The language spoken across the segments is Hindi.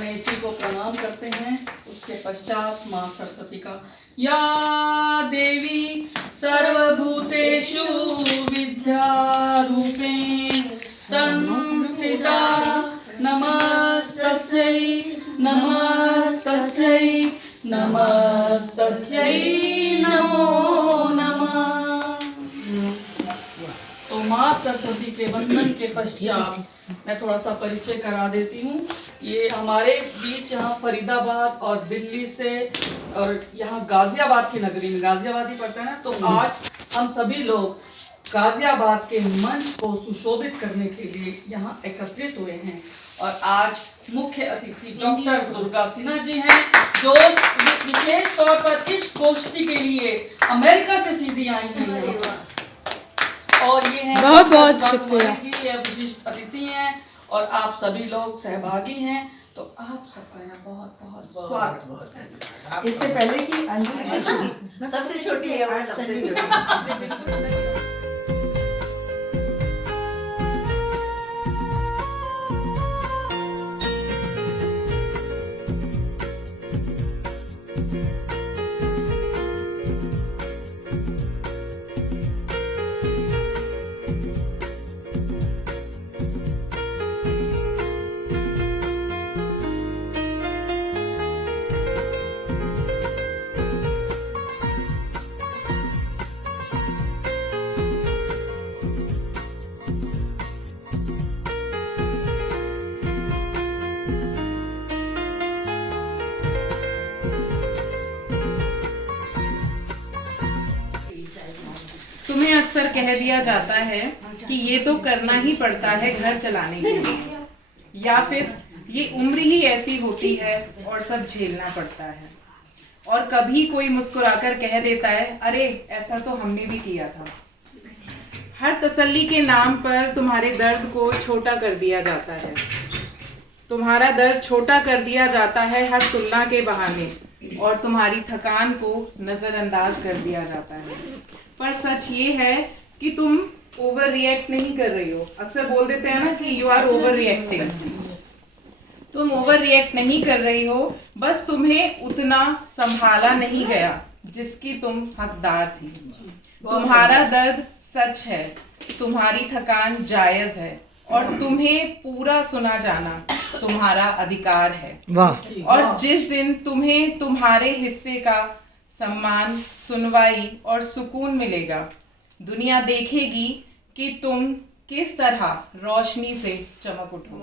गणेश जी को प्रणाम करते हैं। उसके पश्चात माँ सरस्वती का या देवी सर्वभूतेषु विद्यारूपेण संस्थिता नमस्तस्यै नमस्तस्यै नमस्तस्यै नमो नमः। तो माँ सरस्वती के वंदन के पश्चात मैं थोड़ा सा परिचय करा देती हूँ। ये हमारे बीच यहाँ फरीदाबाद और दिल्ली से और यहाँ गाजियाबाद की नगरी में, गाजियाबाद ही पड़ता है ना, तो आज हम सभी लोग गाजियाबाद के मंच को सुशोभित करने के लिए यहाँ एकत्रित हुए हैं। और आज मुख्य अतिथि डॉक्टर दुर्गा सिन्हा जी हैं, जो विशेष तौर पर इस गोष्ठी के लिए अमेरिका से सीधी आई हैं। और ये हैं बहुत बहुत शुक्रिया, ये विशिष्ट अतिथि हैं और आप सभी लोग सहभागी हैं, तो आप सबका यहाँ बहुत बहुत स्वागत है। इससे पहले कि अंजू सबसे छोटी है वो, सबसे छोटी। तुम्हें अक्सर कह दिया जाता है कि ये तो करना ही पड़ता है घर चलाने के लिए, या फिर ये उम्र ही ऐसी होती है और सब झेलना पड़ता है। और कभी कोई मुस्कुराकर कह देता है, अरे ऐसा तो हमने भी किया था। हर तसल्ली के नाम पर तुम्हारे दर्द को छोटा कर दिया जाता है। तुम्हारा दर्द छोटा कर दिया जाता है हर तुलना के बहाने, और तुम्हारी थकान को नजरअंदाज कर दिया जाता है। पर सच ये है कि तुम ओवर रिएक्ट नहीं कर रही हो। अक्सर बोल देते हैं ना कि यू आर ओवर रिएक्टिंग। तुम ओवर रिएक्ट नहीं कर रही हो, बस तुम्हें उतना संभाला नहीं गया जिसकी तुम हकदार थी। तुम्हारा दर्द सच है, तुम्हारी थकान जायज है, और तुम्हें पूरा सुना जाना तुम्हारा अधिकार है। वाह। और जिस दिन तुम्हें तुम्हारे हिस्से का सम्मान, सुनवाई और सुकून मिलेगा, दुनिया देखेगी कि तुम किस तरह रोशनी से चमक उठो।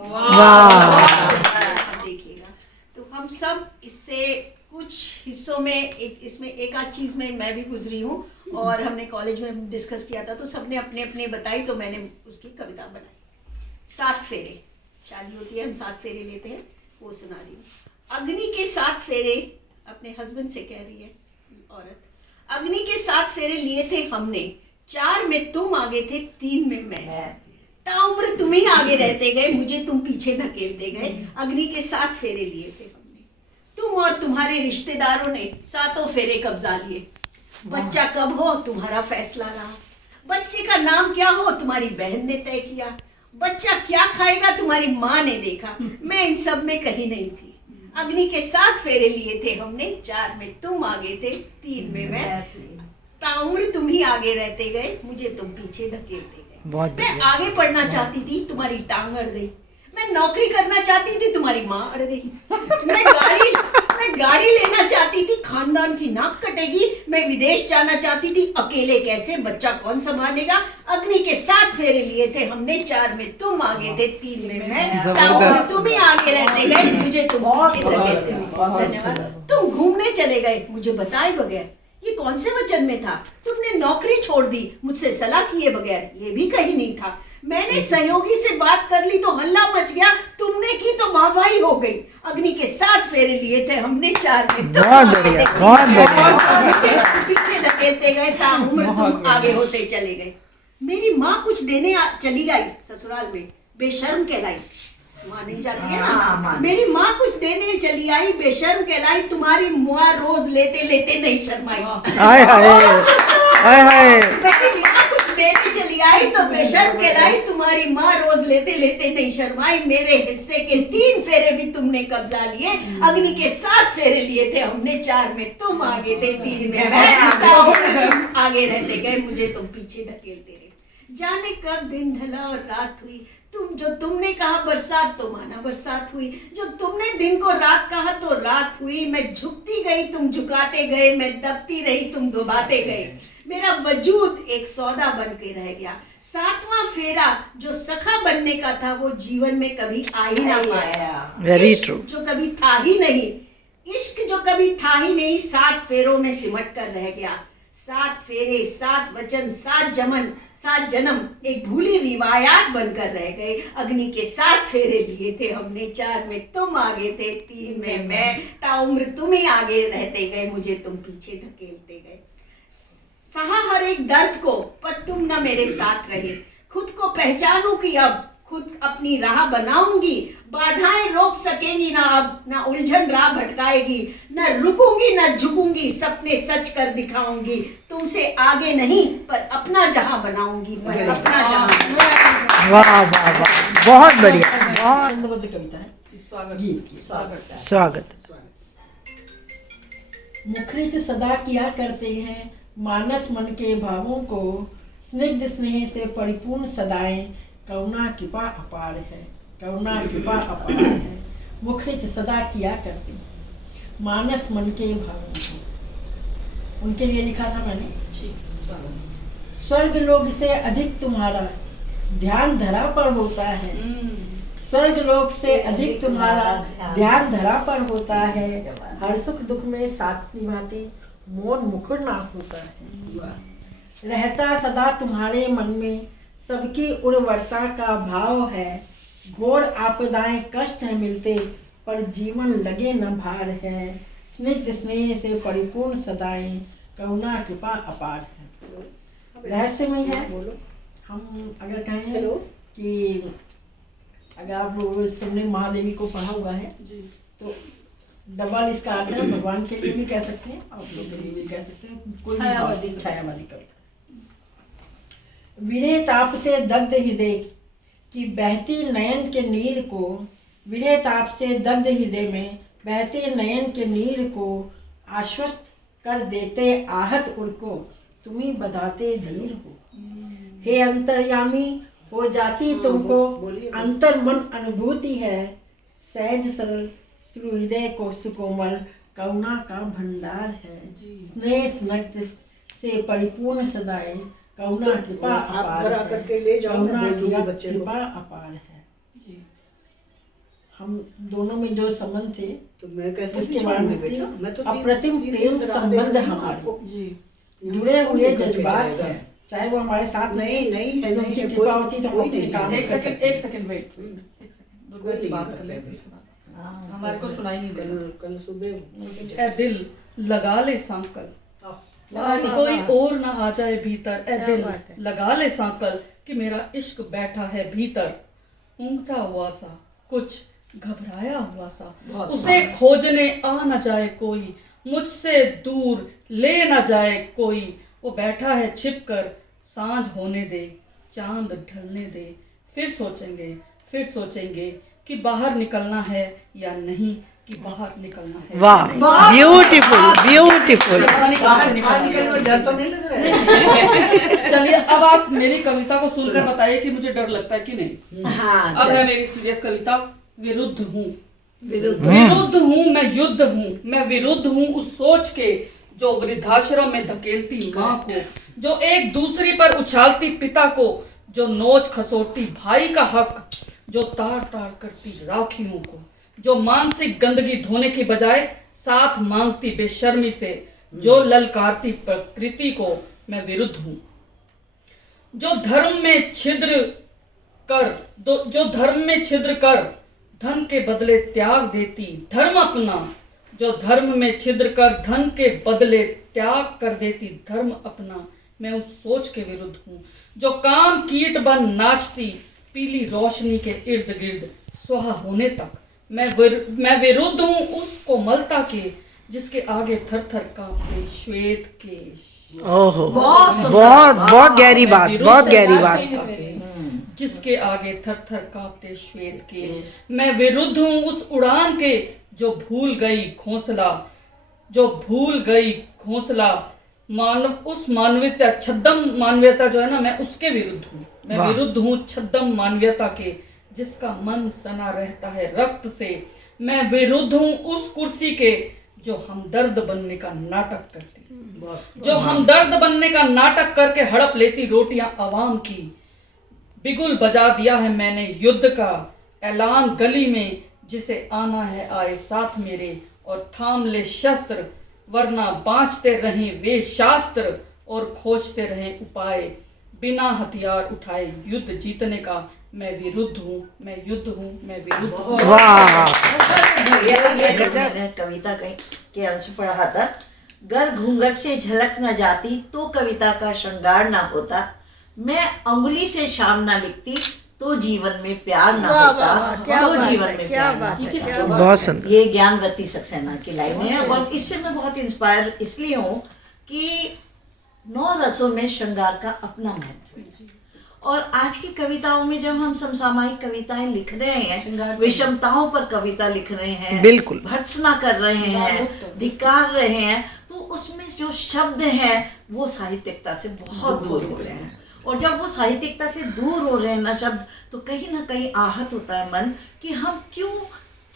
देखिएगा, तो हम सब इससे कुछ हिस्सों में इसमें एक आध चीज में मैं भी गुजरी हूँ, और हमने कॉलेज में डिस्कस किया था, तो सबने अपने अपने बताई, तो मैंने उसकी कविता बनाई। 7 फेरे, शादी होती है, हम 7 फेरे लेते हैं, वो सुना रही हूँ। अग्नि के 7 फेरे अपने हस्बैंड से कह रही है औरत। अग्नि के 7 फेरे लिए थे हमने, 4 में तुम आगे थे, 3 में मैं। ताउम्र तुम ही आगे रहते गए, मुझे तुम पीछे धकेलते गए। अग्नि के 7 फेरे लिए थे हमने, तुम और तुम्हारे रिश्तेदारों ने 7 फेरे कब्जा लिए। बच्चा कब हो तुम्हारा फैसला रहा, बच्चे का नाम क्या हो तुम्हारी बहन ने तय किया। बच्चा क्या खाएगा तुम्हारी माँ ने देखा, मैं इन सब में कहीं नहीं थी। अग्नि के 7 फेरे लिए थे हमने, 4 में तुम आगे थे, 3 में मैं। ताउम्र तुम ही आगे रहते गए, मुझे तुम पीछे धकेलते गए। मैं आगे पढ़ना चाहती थी, तुम्हारी टांग अड़ गई। मैं नौकरी करना चाहती थी, तुम्हारी माँ अड़ गई। मैं गाड़ी लेना चाहती थी, खानदान की नाक कटेगी। मैं विदेश जाना चाहती थी, अकेले कैसे, बच्चा कौन संभालेगा। अग्नि के 7 फेरे लिए थे हमने, 4 में तुम आगे थे, 3 में मैं। तुम ही आगे रहते गए, मुझे तुम पीछे धकेलते गए। धन्यवाद। तुम घूमने चले गए मुझे बताए बगैर, ये कौन से वचन में था। तुमने नौकरी छोड़ दी मुझसे सलाह किए बगैर, ये भी कहीं नहीं था। मैंने सहयोगी से बात कर ली तो हल्ला मच गया, तुमने की तो वाहवाही हो गई। अग्नि के 7 फेरे लिए थे हमने, 4 में पीछे धकेलते गए, ताउम्र तुम आगे होते चले गए। मेरी माँ कुछ देने चली आई ससुराल में, बेशर्म कहलाई। माँ नहीं जाती है ना, मेरी माँ कुछ देने चली आई, बेशर्म कहलाई। तुम्हारी माँ रोज लेते लेते नहीं शर्माई। मेरी माँ कुछ देने चली आई तो बेशर्म कहलाई, तुम्हारी माँ रोज लेते लेते नहीं शर्माई। मेरे हिस्से के 3 फेरे भी तुमने कब्जा लिए, अग्नि के 7 फेरे लिए थे हमने, 4 में तुम आगे थे, 3 में मैं। आगे रहते गए, मुझे तुम पीछे धकेलते रहे। जाने कब दिन ढला और रात हुई, तुमने कहा बरसात तो माना बरसात हुई, जो तुमने दिन को रात कहा तो रात हुई। मैं झुकती गई, तुम झुकाते गए, मैं दबती रही, तुम दबाते गए। मेरा वजूद एक सौदा बन के रह गया। 7वां फेरा जो सखा बनने का था वो जीवन में कभी आ ही ना पाया। वेरी इश्क ट्रू। जो कभी था ही नहीं, इश्क जो कभी था ही नहीं, 7 फेरों में सिमट कर रह गया। 7 फेरे, 7 वचन, 7 जन्म एक भूली रिवायात बनकर रह गए। अग्नि के 7 फेरे लिए थे हमने, 4 में तुम आगे थे, 3 में मैं। ताउम्र तुम ही आगे रहते गए, मुझे तुम पीछे धकेलते गए। सहा हर एक दर्द को, पर तुम न मेरे साथ रहे। खुद को पहचानू कि अब खुद अपनी राह बनाऊंगी, बाधाएं रोक सकेंगी ना अब, ना उलझन राह भटकाएगी, न रुकूंगी न झुकूंगी, सपने सच कर दिखाऊंगी। तुमसे आगे नहीं पर अपना जहां बनाऊंगी, पर अपना जहां। वाह वाह वाह, बहुत बढ़िया, बहुत छंदबद्ध कविता है। स्वागत गीत की स्वागत। स्वागत। मुखरित सदा किया करते हैं मानस मन के भावों को, स्निग्ध स्नेह से परिपूर्ण सदाएं, करुणा कृपा अपार है, करुणा कृपा अपार है। मुखरित सदा किया करते हैं मानस मन के भावों को, उनके लिए लिखा था मैंने। स्वर्ग लोक से अधिक तुम्हारा ध्यान धरा पर होता है, स्वर्ग लोक से अधिक तुम्हारा ध्यान धरा पर होता है। हर सुख दुख में साथ निभाते मौन मुकुर ना होता है। रहता सदा तुम्हारे मन में सबकी उर्वरता का भाव है। घोर आपदाएं कष्ट है मिलते पर जीवन लगे न भार है। स्निग्ध स्नेह से परिपूर्ण सदाएं, करुणा कृपा अपार है। रहस्यमय है। हम अगर कहें कि अगर आप सबने महादेवी को पढ़ा हुआ है तो डबल इसका अर्थ है, भगवान के लिए भी कह सकते हैं, आप लोग के लिए भी कह सकते हैं। कोई छायावादी कविता। विरह ताप से दग्ध हृदय की बहती नयन के नीर को, विरह ताप से दग्ध हृदय में बहते नयन के नीर को, आश्वस्त कर देते आहत उर को, तुम्ही बधाते धीर हो। हे अंतर्यामी हो जाती तुमको अंतर मन अनुभूति है। सहज सरल श्रु हृदय को सुकोमल करुणा का भंडार है। स्नेह स्नग्ध से परिपूर्ण सदाए, करुणा कृपा अपार है, करुणा कृपा अपार है। हम दोनों में जो संबंध थे तो मैं कैसे उसके बारे में अप्रतिम प्रेम प्रेम संबंध हमारे जुड़े हुए जज्बात हैं, चाहे वो हमारे साथ नहीं है, उनकी कृपा होती तो हम अपने काम एक कर सेकंड, सकते। एक सेकंड वेट, दुर्गा जी बात कर ले, हमारे को सुनाई नहीं देना। कल सुबह ए दिल लगा ले सांकल, कोई और ना आ जाए भीतर। ए दिल लगा ले सांकल कि मेरा इश्क बैठा है भीतर। ऊँघता हुआ सा, कुछ घबराया हुआ सा, उसे खोजने आ न जाए कोई, मुझसे दूर ले न जाए कोई। वो बैठा है छिप कर, सांझ होने दे, चांद ढलने दे, फिर सोचेंगे कि बाहर निकलना है या नहीं, कि बाहर निकलना है। वाह, ब्यूटीफुल ब्यूटीफुल। पता नहीं कहाँ से निकलना है। डर तो नहीं लग रहा है? चलिए अब आप मेरी कविता को सुनकर बताइए कि मुझे डर लगता है कि नहीं। हाँ, अब है मेरी सीरियस कविता। विरुद्ध हूँ, विरुद्ध हूँ, मैं युद्ध हूँ, मैं विरुद्ध हूँ उस सोच के जो वृद्धाश्रम में धकेलती माँ को, जो एक दूसरी पर उछालती पिता को, जो नोच खसोटती भाई का हक, जो तार तार करती राखियों को, जो मानसिक गंदगी धोने की बजाय साथ मांगती बेशर्मी से, जो ललकारती प्रकृति को। मैं विरुद्ध हूँ जो धर्म में छिद्र कर धन के बदले त्याग देती धर्म अपना, जो धर्म में छिद्र कर धन के बदले त्याग कर देती धर्म अपना। मैं उस सोच के विरुद्ध हूँ जो काम कीट बन नाचती पीली रोशनी के इर्द गिर्द स्वाहा होने तक। मैं विरुद्ध हूँ उस कोमलता के जिसके आगे थर थर कांपते श्वेत केश। ओहो बहुत बहुत गहरी बात, बहुत गहरी बात। जिसके आगे थर थर कांपते श्वेत केश, मैं विरुद्ध हूँ उस उड़ान के जो भूल गई घोंसला, जो भूल गई घोंसला। मानव उस मानवीयता, छद्म मानवीयता जो है ना, मैं उसके विरुद्ध हूँ। मैं विरुद्ध हूँ छद्म मानवीयता के, जिसका मन सना रहता है रक्त से। मैं विरुद्ध हूँ उस कुर्सी के जो हमदर्द बनने का नाटक करती, जो हमदर्द बनने का नाटक करके हड़प लेती रोटियां अवाम की। बिगुल बजा दिया है मैंने युद्ध का ऐलान गली में, जिसे आना है आए साथ मेरे और थाम ले शस्त्र, वरना बाँचते रहें वे शास्त्र और खोजते रहें उपाय। बिना हथियार उठाए युद्ध जीतने का मैं विरुद्ध हूँ, मैं युद्ध हूँ, मैं विरुद्ध हूँ। वाह मैंने कविता के अंश पढ़ा था। गर घूंघट से झलक न जाती तो कविता का श्रृंगार न होता, मैं अंगुली से शाम न लिखती तो जीवन में प्यार न होता, तो जीवन में प्यार न होता। बहुत सुंदर। ये ज्ञानवती सक्सेना की लाइन है और इससे मैं बहुत इंस्पायर इसलिए हूँ कि 9 रसों में श्रृंगार का अपना महत्व है। और आज की कविताओं में जब हम समसामयिक कविताएं लिख रहे हैं, विषमताओं पर कविता लिख रहे हैं, बिल्कुल भर्त्सना कर रहे हैं, धिक्कार रहे हैं, तो उसमें जो शब्द हैं वो साहित्यिकता से बहुत दूर हो रहे हैं। और जब वो साहित्यिकता से दूर हो रहे हैं ना शब्द, तो कहीं ना कहीं आहत होता है मन कि हम क्यों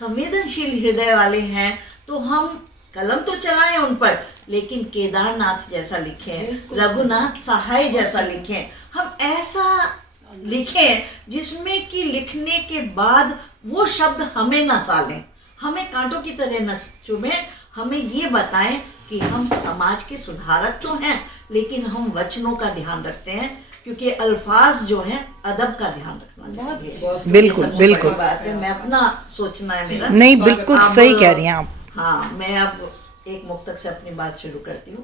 संवेदनशील हृदय वाले हैं, तो हम कलम तो चलाएं उन पर, लेकिन केदारनाथ जैसा लिखें, रघुनाथ सहाय जैसा लिखें। हम ऐसा लिखें जिसमें कि लिखने के बाद वो शब्द हमें न सालें, हमें कांटों की तरह न चुभें, हमें ये बताएं कि हम समाज के सुधारक तो हैं, लेकिन हम वचनों का ध्यान रखते हैं, क्योंकि अल्फाज जो हैं अदब का ध्यान रखना चाहिए। बिल्कुल बिल्कुल बात है, मैं अपना सोचना है मेरा। नहीं, बिल्कुल सही कह रही हैं आप। हाँ, मैं अब एक मुक्तक से अपनी बात शुरू करती हूँ।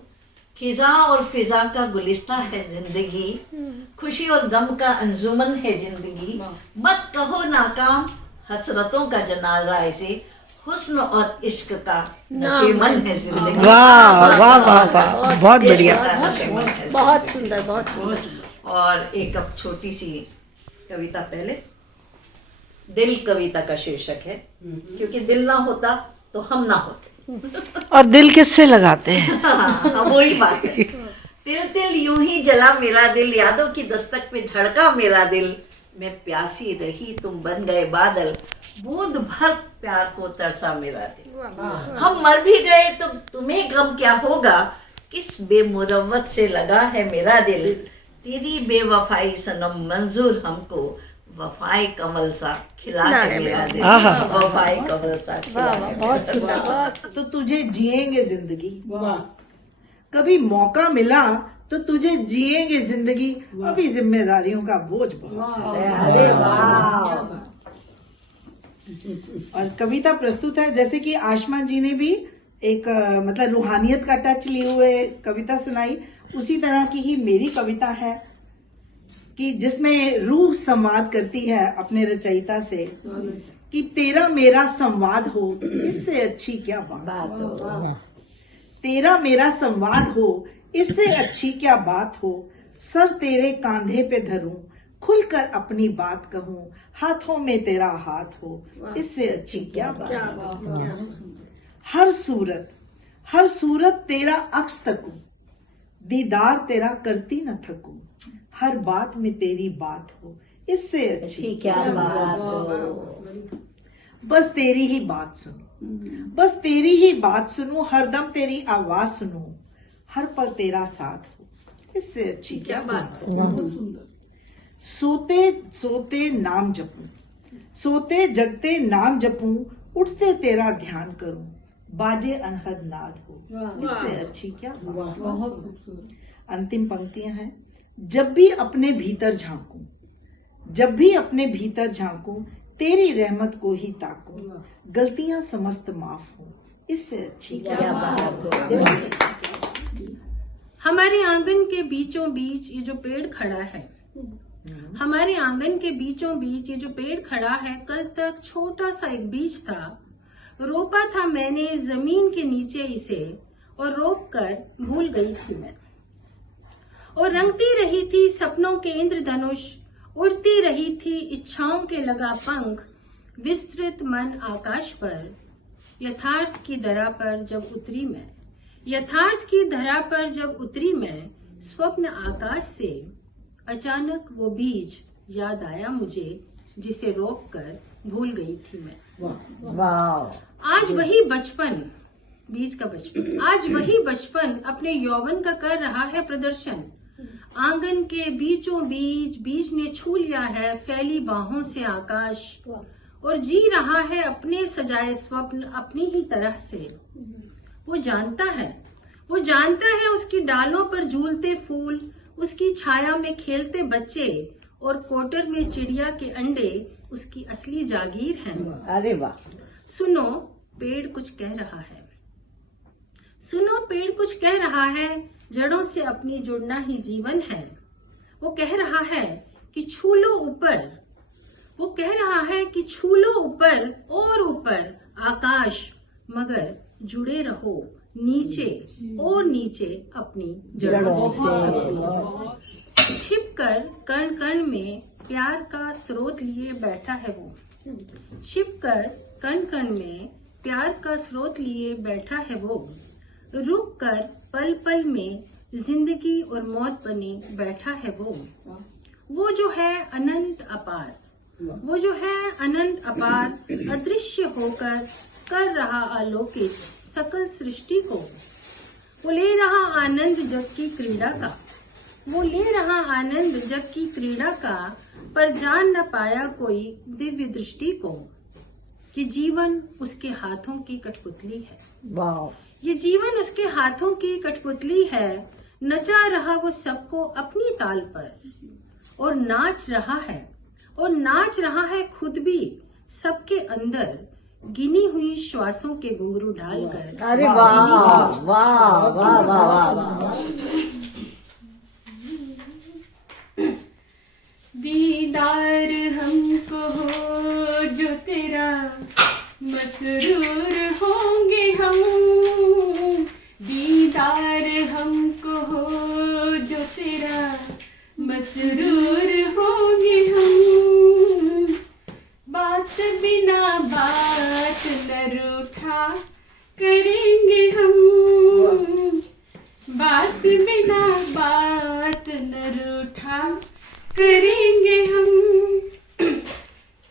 खिजा और फिजा का गुलिस्ता है जिंदगी, खुशी और गम का अंजुमन है जिंदगी। मत कहो नाकाम हसरतों का जनाजा ऐसे, हुस्न और इश्क का नशेमन है जिंदगी। वाह वाह वाह वाह, बहुत बढ़िया। बहुत सुंदर, बहुत सुंदर। और एक अब छोटी सी कविता पहले, दिल कविता का शीर्षक है, क्योंकि दिल ना होता तो हम ना होते। और दिल किससे लगाते हैं? हाँ, वही बात है। तिल तिल यूं ही जला मेरा दिल, यादों की दस्तक पे धड़का मेरा दिल। मैं प्यासी रही तुम बन गए बादल, बूंद भर प्यार को तरसा मेरा दिल। हम मर भी गए तो तुम्हें गम क्या होगा, किस बेमुरव्वत से लगा है मेरा दिल। तेरी बेवफाई सनम मंजूर हमको, वफाए कमल सा खिला है मेरा दिल। वफाए कमल सा खिला है मेरा दिल। तो तुझे जिएंगे जिंदगी, कभी मौका मिला तो तुझे जिएंगे जिंदगी, अभी जिम्मेदारियों का बोझ बहुत है। अरे वाह। और कविता प्रस्तुत है, जैसे कि आशमा जी ने भी एक मतलब रूहानियत का टच लिए हुए कविता सुनाई, उसी तरह की ही मेरी कविता है कि जिसमें रूह संवाद करती है अपने रचयिता से कि तेरा मेरा संवाद हो, इससे अच्छी क्या बात हो। तेरा मेरा संवाद हो, इससे अच्छी क्या बात हो। सर तेरे कांधे पे धरूं, खुलकर अपनी बात कहूं, हाथों में तेरा हाथ हो, इससे अच्छी क्या बात हो। हर सूरत तेरा अक्स तकूं, दीदार तेरा करती न थकूं, हर बात में तेरी बात हो, इससे अच्छी क्या बात हो। बस तेरी ही बात सुनूं, बस तेरी ही बात सुनूं, हरदम तेरी आवाज सुनूं, हर पल तेरा साथ हो, इससे अच्छी क्या बात हो। सोते सोते नाम जपूं, सोते जगते नाम जपूं, उठते तेरा ध्यान करूं, बाजे अनहद नाद हो, इससे अच्छी क्या बात हो। अंतिम पंक्तियां हैं, जब भी अपने भीतर झांकूं, जब भी अपने भीतर झांकूं, तेरी रहमत को ही ताकूं, गलतियां समस्त माफ हो, इससे अच्छी क्या बात हो। हमारे आंगन के बीचों बीच ये जो पेड़ खड़ा है, हमारे आंगन के बीचों बीच ये जो पेड़ खड़ा है, कल तक छोटा सा एक बीज था, रोपा था मैंने जमीन के नीचे इसे, और रोप कर भूल गई थी मैं। और रंगती रही थी सपनों के इंद्रधनुष, उड़ती रही थी इच्छाओं के लगा पंख, विस्तृत मन आकाश पर। यथार्थ की धरा पर जब उतरी मैं, यथार्थ की धरा पर जब उतरी मैं, स्वप्न आकाश से अचानक वो बीज याद आया मुझे, जिसे रोक कर भूल गई थी मैं। वाह। आज वही बचपन, बीज का बचपन, आज वही बचपन अपने यौवन का कर रहा है प्रदर्शन। आंगन के बीचों बीच बीज ने छू लिया है फैली बाहों से आकाश, और जी रहा है अपने सजाए स्वप्न अपनी ही तरह से। वो जानता है उसकी डालों पर झूलते फूल, उसकी छाया में खेलते बच्चे, और कोटर में चिड़िया के अंडे उसकी असली जागीर हैं। अरे वाह। सुनो पेड़ कुछ कह रहा है, सुनो पेड़ कुछ कह रहा है, जड़ों से अपनी जुड़ना ही जीवन है। वो कह रहा है कि छू लो ऊपर, वो कह रहा है कि छू लो ऊपर और ऊपर आकाश, मगर जुड़े रहो नीचे और नीचे अपनी जड़ों से। छिपकर कण कण में प्यार का स्रोत लिए बैठा है वो, छिपकर कण कण में प्यार का स्रोत लिए बैठा है वो, रुक कर पल पल में जिंदगी और मौत बने बैठा है वो जो है अनंत अपार, वो जो है अनंत अपार, अदृश्य होकर कर रहा अलौकिक सकल सृष्टि को। वो ले रहा आनंद जग की क्रीड़ा का, वो ले रहा आनंद जग की क्रीड़ा का, पर जान न पाया कोई दिव्य दृष्टि को, कि जीवन उसके हाथों की कठपुतली है। वाह। ये जीवन उसके हाथों की कठपुतली है, नचा रहा वो सबको अपनी ताल पर, और नाच रहा है खुद भी सबके अंदर, गिनी हुई श्वासों के घुंघरू ढालकर। अरे वाह वाह वाह वाह वाह वाह। दीदार हमको हो जो तेरा, मसरूर होंगे हम। दीदार हमको हो जो तेरा, मसरूर होंगे हम। बात बिना बात न रूठा करेंगे हम, बात बिना बात न रूठा करेंगे हम।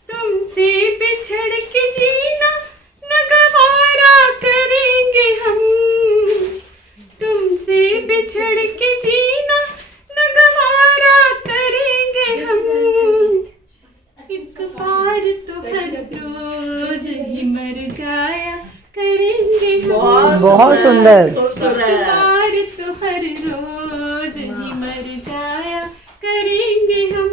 तुमसे बिछड़ के जीना न गवारा करेंगे हम, तुमसे बिछड़ के जीना न गवारा करेंगे हम। एक बार तो हर रोज ही मर जाया करेंगे हम। बहुत सुंदर। एक बार तो हर रोज ही मर जाया करेंगे हम।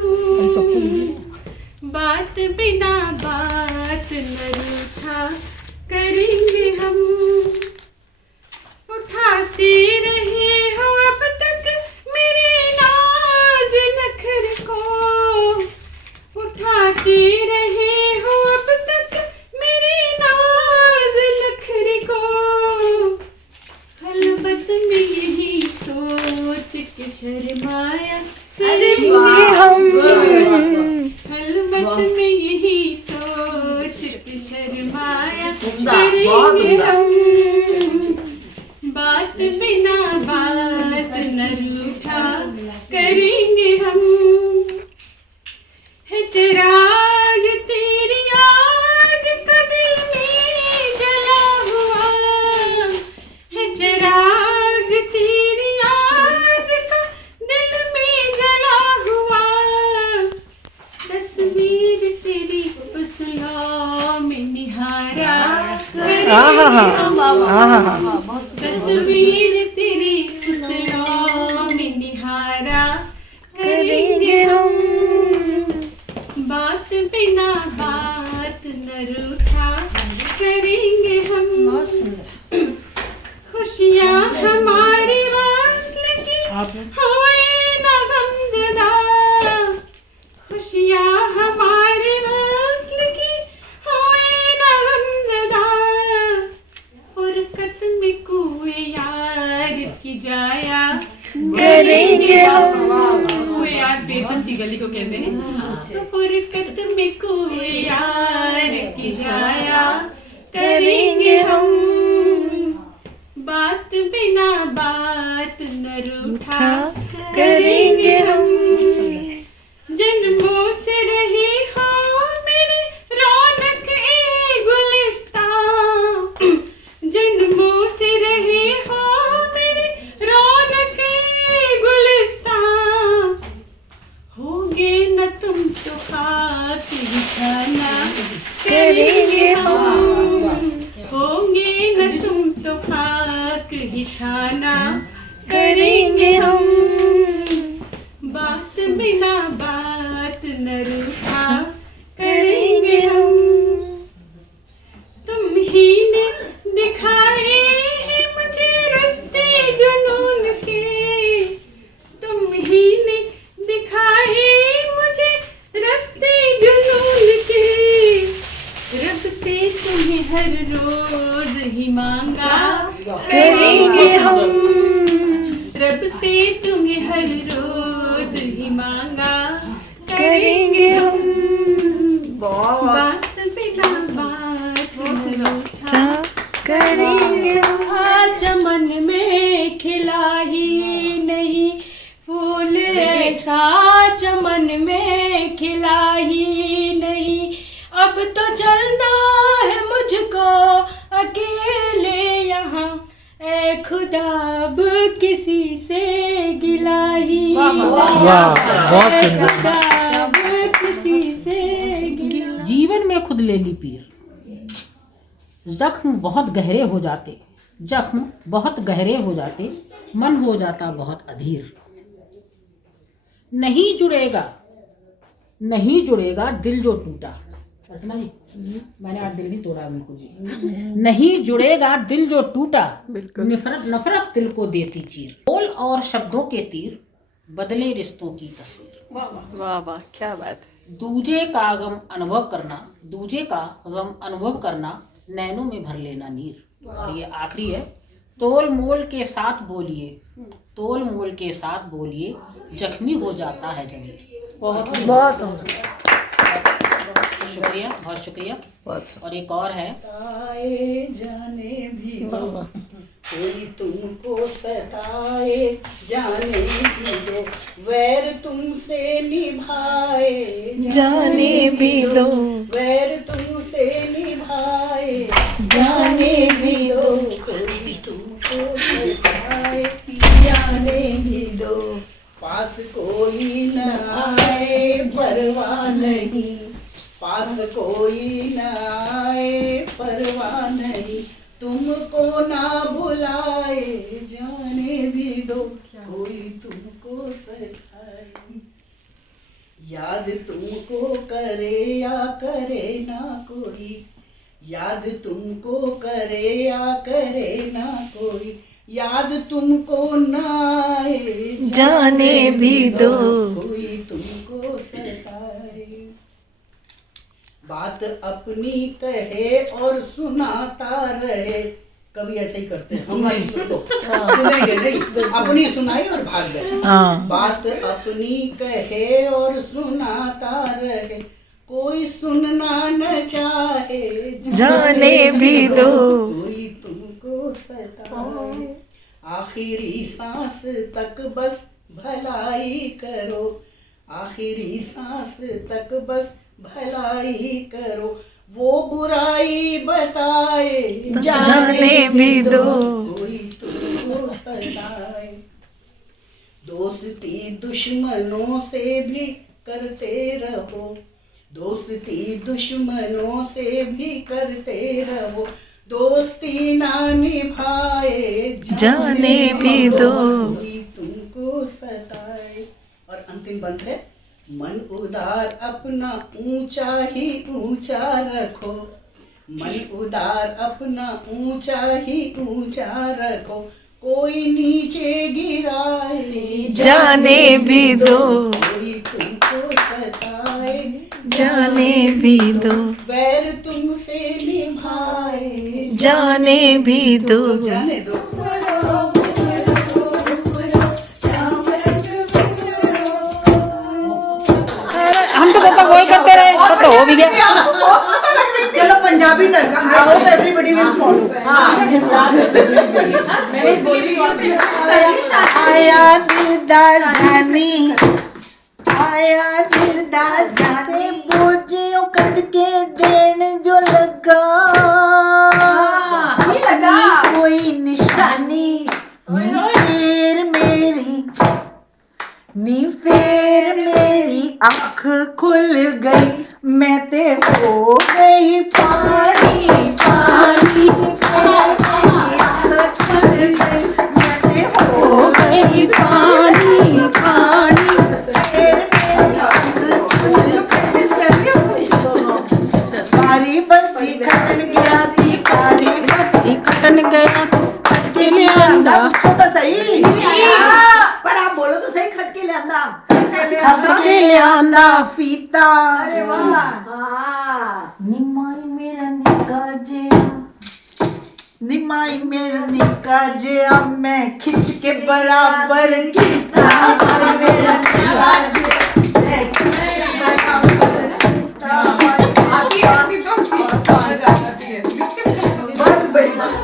बात बिना बात न रूठा करेंगे हम। उठाते रहे हो अब तक मेरे नाज नखर को, उठाते रहे हो अब तक मेरे नाज नखर को। खलबत में यही सोच के शर्माया करेंगे हम। खलबत में यही सोच के शर्माया करेंगे हम। बात बिना बात न रूठा करेंगे हम। है चिराग तेरी याद का दिल में जला हुआ, है चिराग तेरी याद का दिल में जला हुआ। तस्वीर तेरी उस लौ में निहारा करेंगे हम। तस्वीर तेरी उस लौ में निहारा करेंगे हम। बात बिना बात न रूठा करेंगे हम। खुशियाँ हमारी वस्ल की होए न गमज़दा, खुशियाँ हमारी वस्ल की होए न गमज़दा। फुरकत में कोई यार की जाया करेंगे हम। बरकत में कोई यार की जाया करेंगे हम, बात बिना बात न रूठा करेंगे हम, जन्मों से रही हो मेरी रौनक ए गुलिस्तां, जन्मों से रही हो मेरी रौनक ए गुलिस्तां, होगे न तुम तो खाक बिछाना करेंगे हम, होंगे न तुम तो खाक बिछाना करेंगे हम, बात बिना बात न रूठा करेंगे हम, तुम ही ने दिखाए हैं मुझे रास्ते जुनून के, तुम ही ने दिखाए मुझे रास्ते जुनून के, रब से तुम्हें हर रोज ही मांगा करेंगे हम, रब से तुम्हें हर रोज ही मांगा करेंगे हम, बात बिना बात न रूठा करेंगे हम, चमन में खिला ही नहीं फूल ऐसा, चमन में खिला ही नहीं, अब तो चलना है मुझको अकेले यहाँ, ऐ खुदा अब किसी से गिला ही, वाह, बहुत सुंदर। खुदा अब किसी से गिला। जीवन में खुद ले ली पीर, जख्म बहुत गहरे हो जाते, जख्म बहुत गहरे हो जाते, मन हो जाता बहुत अधीर, नहीं जुड़ेगा, नहीं जुड़ेगा दिल जो टूटा, अर्चना जी मैंने आज दिल नहीं तोड़ा बिल्कुल जी, नहीं जुड़ेगा दिल जो टूटा, नफरत नफरत दिल को देती चीर, बोल और शब्दों के तीर बदले रिश्तों की तस्वीर, वाह वाह क्या बात है। दूजे का गम अनुभव करना, दूजे का गम अनुभव करना, नैनों में भर लेना नीर। और ये आखिरी है, तोल मोल के साथ बोलिए, तोल मोल के साथ बोलिए, जख्मी हो जाता है जमीर। बहुत शुक्रिया, बहुत शुक्रिया। और एक और है, आए जाने भी दो, कोई तुमको सताए जाने भी दो, वैर तुमसे निभाए जाने भी दो, वैर तुमसे निभाए जाने भी दो, कोई तुमको सताए जाने भी दो, पास कोई न आए परवाह नहीं, पास कोई न आए परवाह नहीं, तुमको ना बुलाए जाने भी दो, कोई तुमको सताए, याद तुमको करे या करे ना कोई, याद तुमको करे या करे ना कोई, याद तुमको ना आए जाने भी दो, कोई तुमको सताए, बात अपनी कहे और सुनाता रहे, कभी ऐसे ही करते हैं हम, सुनेंगे नहीं, अपनी सुनाई और भाग गए। हाँ। बात अपनी कहे और सुनाता रहे, कोई सुनना न चाहे जाने भी दो, कोई तुमको सताए, आखिरी सांस तक बस भलाई करो, आखिरी सांस तक बस भलाई करो, वो बुराई बताए जाने भी दो, कोई तुमको सताए, दोस्ती दुश्मनों से भी करते रहो, दोस्ती दुश्मनों से भी करते रहो, दोस्ती ना निभाए जाने भी दो, कोई तुमको सताए। और अंतिम बंद है, मन उदार अपना ऊंचा ही ऊंचा रखो, मन उदार अपना ऊंचा ही ऊंचा रखो, कोई नीचे गिराए जाने भी दो, कोई तुमको सताए जाने भी दो, वैर तुमसे निभाए जाने भी दो। जाने दो। हम तो वही करते हो भी गया। चलो पंजाबी तड़का, I hope everybody will follow. आया दिलदार जानी, आया दिलदार जाने, बोझियों कट के देन जो लगा, कोई निशानी फिर मेरी नी, फिर मेरी आँख खुल गई, मैं ते हो गई पानी पानी, आँख खुल गई, मैं ते हो गई पानी पानी, फिर मेरी आँख खुल गई। बारी बरसी खटन गया सी, बारी बरसी खटन गया सी, खटके ले आंदा तो सही, पर आप बोलो तो सही, खटके ले आंदा, खटके ले आंदा फीता। अरे वाह। निमाई मेरा निका जिया, निमाई मेरा निका जिया, मैं खिंच के बराबर कीता, मेरा निका जिया, बस भाई बस।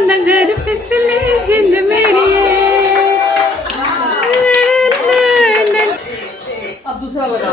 नजर फिसले जिंद मेरी। अब दूसरा बता।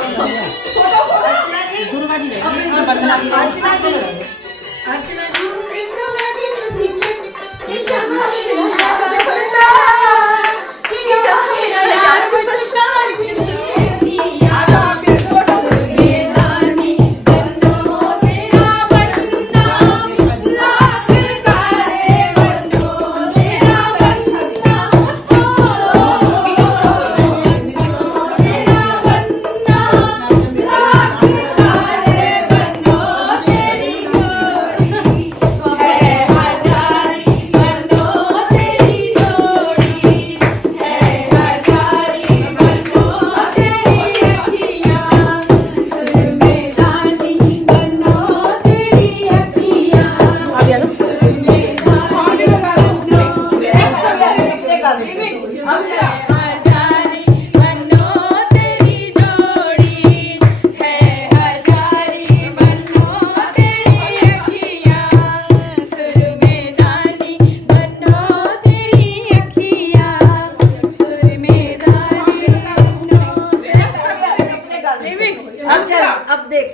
अब देख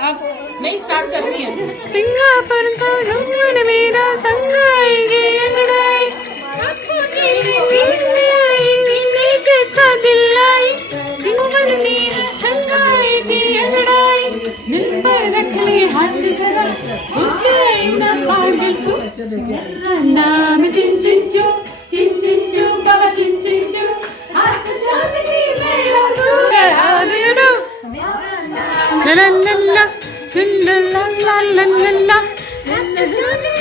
अब नहीं स्टार्ट करनी है। सिंगापुर का झुमर मेरा संगाएंगे अंगड़ाई, जैसा दिल आई, झुमर मेरा संगाएंगे अंगड़ाई, दिल पर रख ले हाथ जरा, ऊंचाई ना पागल तू, नाम चिन चिन चू, चिन चिन चू, बाबा चिन चिन चू, हाथ जाने मेरा तू करा दे दो। La la la la la la la la la la la